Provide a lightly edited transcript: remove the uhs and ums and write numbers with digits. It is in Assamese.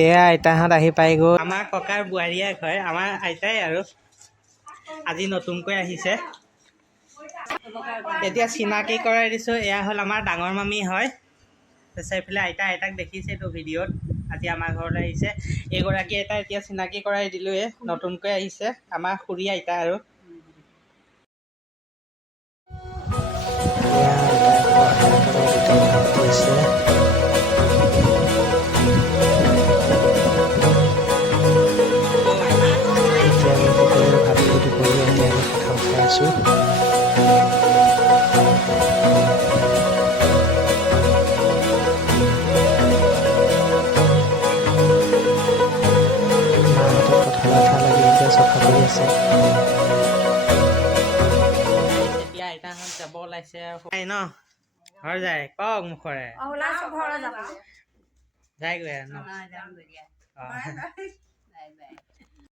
এয়া আইতাহঁত আহি পাই গ'ল। আমাৰ ককাৰ বোৱাৰীয়ে হয়, আমাৰ আইতাই আৰু আজি নতুনকৈ আহিছে। এতিয়া চিনাকি কৰাই দিছোঁ। এয়া হ'ল আমাৰ ডাঙৰ মামী হয়। তাৰপিছত এইফালে আইতাক দেখিছেতো ভিডিঅ'ত। আজি আমাৰ ঘৰলৈ আহিছে। এইগৰাকী আইতা এতিয়া চিনাকি কৰাই দিলোঁৱে, নতুনকৈ আহিছে আমাৰ খুৰী আইতা আৰু। এতিয়া আমি সকলোৱে ভাতটো দুপৰীয়া এতিয়া আমি কঁঠাল খাই আছোঁ। মাহঁতক কঁঠালৰ আঠা লাগি এতিয়া চফা কৰি আছে। এতিয়া আইতাহঁত যাব ওলাইছে ন ঘৰ যায় কওক মুখৰে যায়গৈ ন।